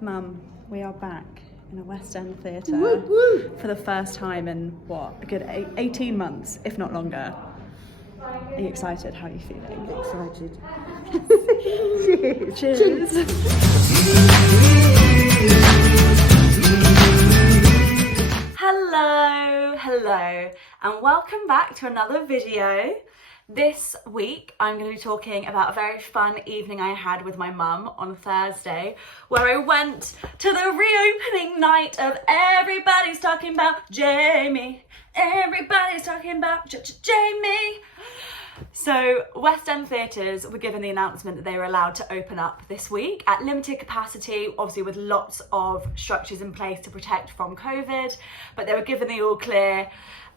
Mum, we are back in a West End theatre Woo, woo. for the first time in, what, a good 18 months, if not longer. Are you excited? How are you feeling? Excited. Cheers. Hello, and welcome back to another video. This week, I'm going to be talking about a very fun evening I had with my mum on Thursday, where I went to the reopening night of Everybody's Talking About Jamie. Everybody's talking about Jamie. So West End theatres were given the announcement that they were allowed to open up this week at limited capacity, obviously with lots of structures in place to protect from COVID, but they were given the all clear.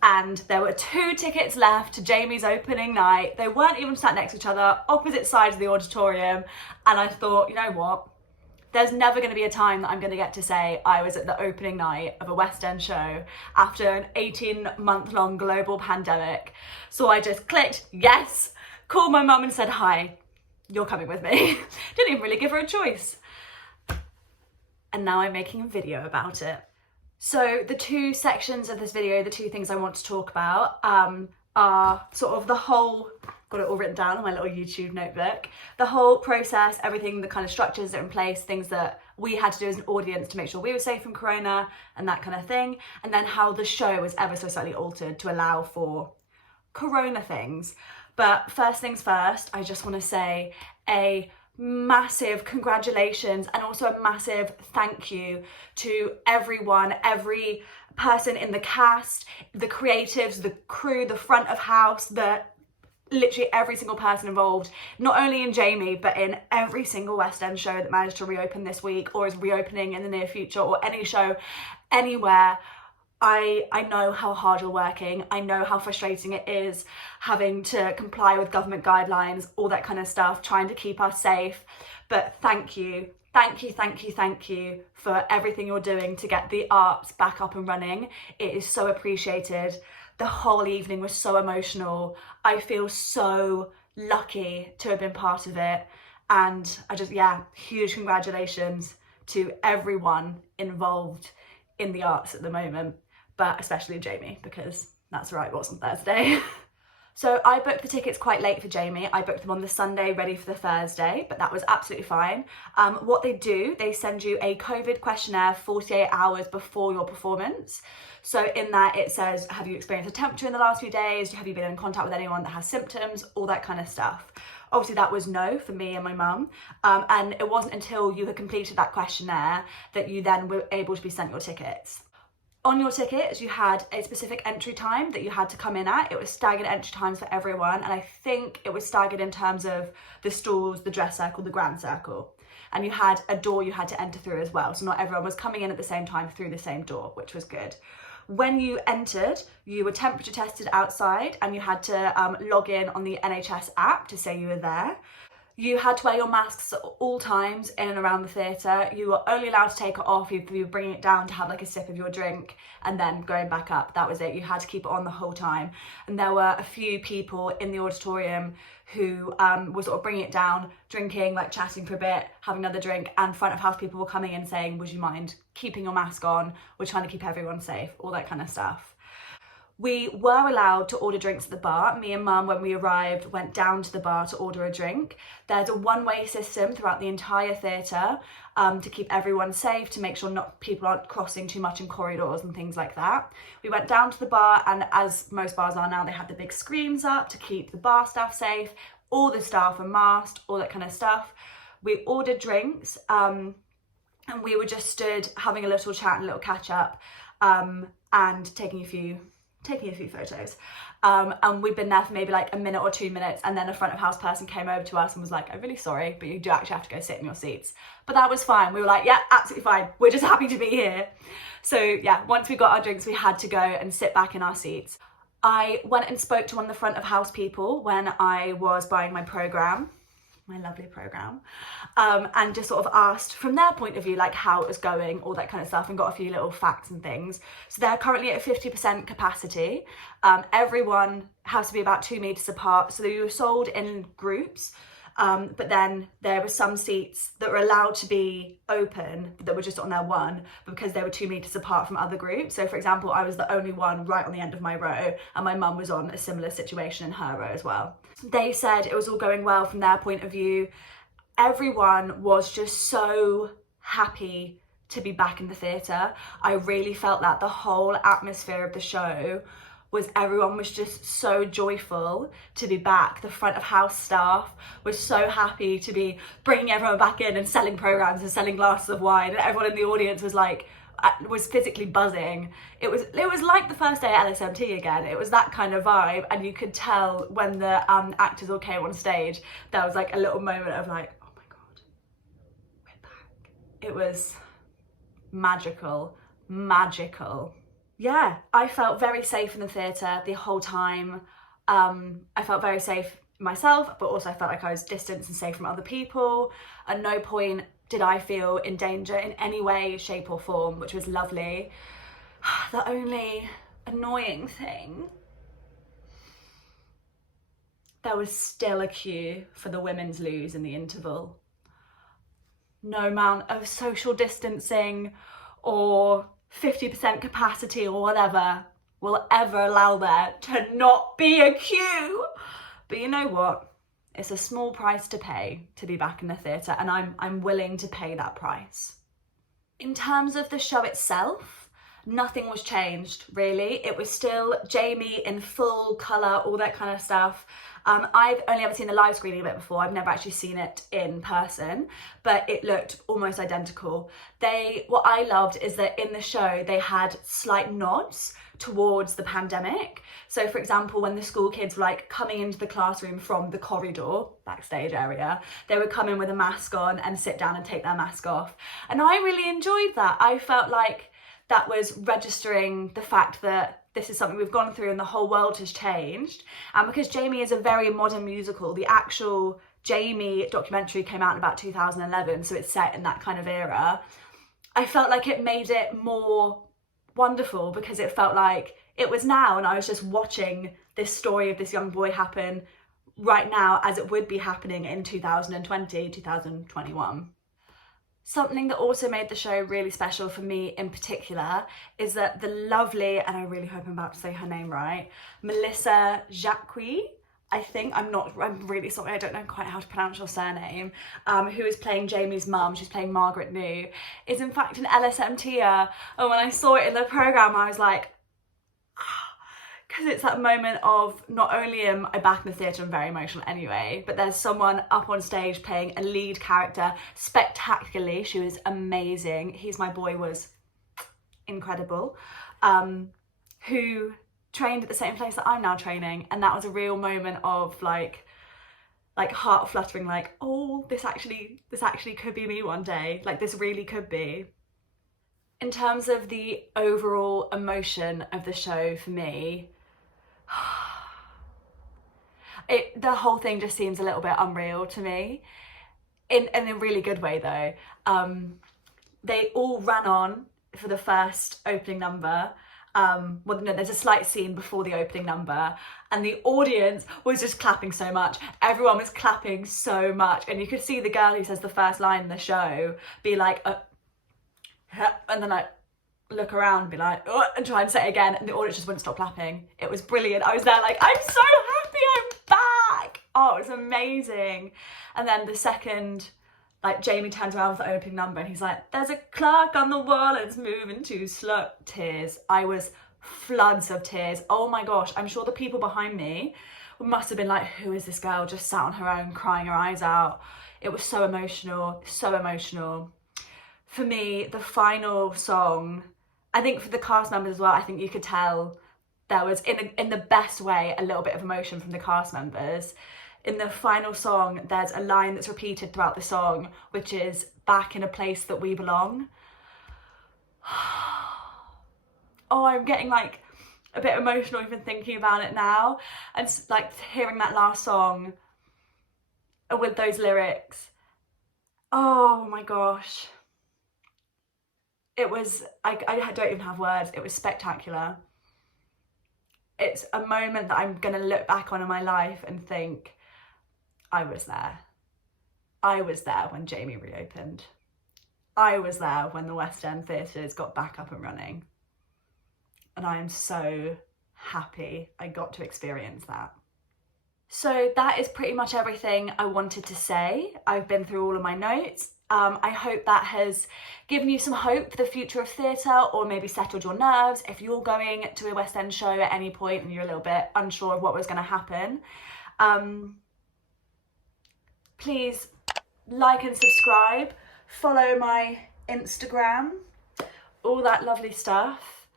And there were 2 tickets left to Jamie's opening night. They weren't even sat next to each other, opposite sides of the auditorium. And I thought, you know what? There's never going to be a time that I'm going to get to say I was at the opening night of a West End show after an 18-month-long global pandemic. So I just clicked yes, called my mum and said, hi, you're coming with me. Didn't even really give her a choice. And now I'm making a video about it. So the 2 sections of this video, the 2 things I want to talk about are sort of the whole, got it all written down on my little YouTube notebook, the whole process, everything, the kind of structures that are in place, things that we had to do as an audience to make sure we were safe from Corona and that kind of thing, and then how the show was ever so slightly altered to allow for Corona things. But first things first, I just want to say a massive congratulations and also a massive thank you to everyone, every person in the cast, the creatives, the crew, the front of house, literally every single person involved, not only in Jamie, but in every single West End show that managed to reopen this week or is reopening in the near future, or any show anywhere. I know how hard you're working. I know how frustrating it is having to comply with government guidelines, all that kind of stuff, trying to keep us safe. But thank you for everything you're doing to get the arts back up and running. It is so appreciated. The whole evening was so emotional. I feel so lucky to have been part of it. And huge congratulations to everyone involved in the arts at the moment, but especially Jamie, because that's where I was on Thursday. So I booked the tickets quite late for Jamie. I booked them on the Sunday, ready for the Thursday, but that was absolutely fine. What they do, they send you a COVID questionnaire 48 hours before your performance. So in that it says, have you experienced a temperature in the last few days? Have you been in contact with anyone that has symptoms? All that kind of stuff. Obviously that was no for me and my mum. And it wasn't until you had completed that questionnaire that you then were able to be sent your tickets. On your tickets, you had a specific entry time that you had to come in at. It was staggered entry times for everyone. And I think it was staggered in terms of the stalls, the dress circle, the grand circle. And you had a door you had to enter through as well. So not everyone was coming in at the same time through the same door, which was good. When you entered, you were temperature tested outside and you had to log in on the NHS app to say you were there. You had to wear your masks at all times in and around the theatre. You were only allowed to take it off if you were bringing it down to have like a sip of your drink and then going back up. That was it. You had to keep it on the whole time. And there were a few people in the auditorium who were sort of bringing it down, drinking, like chatting for a bit, having another drink, and front of house people were coming in saying, would you mind keeping your mask on? We're trying to keep everyone safe, all that kind of stuff. We were allowed to order drinks at the bar. Me and Mum, when we arrived, went down to the bar to order a drink. There's a one-way system throughout the entire theatre to keep everyone safe, to make sure people aren't crossing too much in corridors and things like that. We went down to the bar, and as most bars are now, they had the big screens up to keep the bar staff safe. All the staff were masked, all that kind of stuff. We ordered drinks and we were just stood having a little chat and a little catch up and taking a few photos. And we'd been there for maybe like a minute or 2 minutes, and then a front of house person came over to us and was like, I'm really sorry, but you do actually have to go sit in your seats. But that was fine. We were like, yeah, absolutely fine. We're just happy to be here. So yeah, once we got our drinks, we had to go and sit back in our seats. I went and spoke to one of the front of house people when I was buying my programme. my lovely program, and just sort of asked from their point of view, like how it was going, all that kind of stuff, and got a few little facts and things. So they're currently at 50% capacity. Everyone has to be about 2 meters apart. So they were sold in groups. But then there were some seats that were allowed to be open that were just on their one because they were 2 meters apart from other groups. So for example, I was the only one right on the end of my row, and my mum was on a similar situation in her row as well. They said it was all going well from their point of view. Everyone was just so happy to be back in the theatre. I really felt that the whole atmosphere of the show was everyone was just so joyful to be back. The front of house staff was so happy to be bringing everyone back in and selling programs and selling glasses of wine, and everyone in the audience was like, was physically buzzing. It was like the first day at LSMT again. It was that kind of vibe, and you could tell when the actors all came on stage, there was like a little moment of like, oh my god, we're back. It was magical. Yeah, I felt very safe in the theatre the whole time. I felt very safe myself, but also I felt like I was distanced and safe from other people. At no point did I feel in danger in any way, shape or form, which was lovely. The only annoying thing, there was still a queue for the women's loos in the interval. No amount of social distancing or 50% capacity or whatever will ever allow there to not be a queue. But you know what? It's a small price to pay to be back in the theatre, and I'm willing to pay that price. In terms of the show itself, nothing was changed really. It was still Jamie in full colour, all that kind of stuff. I've only ever seen the live screening of it before. I've never actually seen it in person, but it looked almost identical. What I loved is that in the show, they had slight nods towards the pandemic. So for example, when the school kids were like coming into the classroom from the corridor, backstage area, they would come in with a mask on and sit down and take their mask off. And I really enjoyed that. I felt like that was registering the fact that this is something we've gone through and the whole world has changed. And because Jamie is a very modern musical, the actual Jamie documentary came out in about 2011, so it's set in that kind of era. I felt like it made it more wonderful because it felt like it was now, and I was just watching this story of this young boy happen right now as it would be happening in 2020, 2021. Something that also made the show really special for me in particular is that the lovely, and I really hope I'm about to say her name right, Melissa Jacques, I think, I'm really sorry, I don't know quite how to pronounce your surname, who is playing Jamie's mum, she's playing Margaret New, is in fact an LSMTer. And when I saw it in the programme, I was like, because it's that moment of not only am I back in the theatre, I'm very emotional anyway, but there's someone up on stage playing a lead character spectacularly. She was amazing. My Boy was incredible. Who trained at the same place that I'm now training, and that was a real moment of like heart fluttering, like, oh, this actually could be me one day. Like, this really could be. In terms of the overall emotion of the show for me, the whole thing just seems a little bit unreal to me, in a really good way though. They all ran on for the first opening number. Well, no, there's a slight scene before the opening number, and the audience was just clapping so much. Everyone was clapping so much, and you could see the girl who says the first line in the show be like, and then like look around and be like, oh, and try and say it again, and the audience just wouldn't stop clapping. It was brilliant. I was there like, I'm so happy I'm back. Oh, it was amazing. And then the second, like, Jamie turns around with the opening number and he's like, there's a clock on the wall and it's moving too slow. Tears. I was floods of tears. Oh my gosh, I'm sure the people behind me must have been like, who is this girl just sat on her own crying her eyes out? It was so emotional, so emotional. For me, the final song, I think for the cast members as well, I think you could tell there was, in the best way, a little bit of emotion from the cast members. In the final song, there's a line that's repeated throughout the song, which is, back in a place that we belong. Oh, I'm getting like a bit emotional even thinking about it now. And like hearing that last song with those lyrics. Oh my gosh. It was, I don't even have words. It was spectacular. It's a moment that I'm gonna look back on in my life and think, I was there. I was there when Jamie reopened. I was there when the West End theatres got back up and running. And I am so happy I got to experience that. So that is pretty much everything I wanted to say. I've been through all of my notes. I hope that has given you some hope for the future of theatre, or maybe settled your nerves if you're going to a West End show at any point and you're a little bit unsure of what was going to happen. Please like and subscribe, follow my Instagram, all that lovely stuff.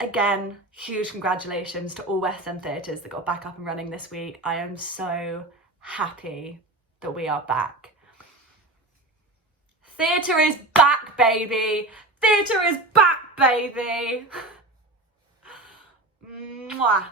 Again, huge congratulations to all West End theatres that got back up and running this week. I am so happy that we are back. Theatre is back, baby. Theatre is back, baby. Mwah.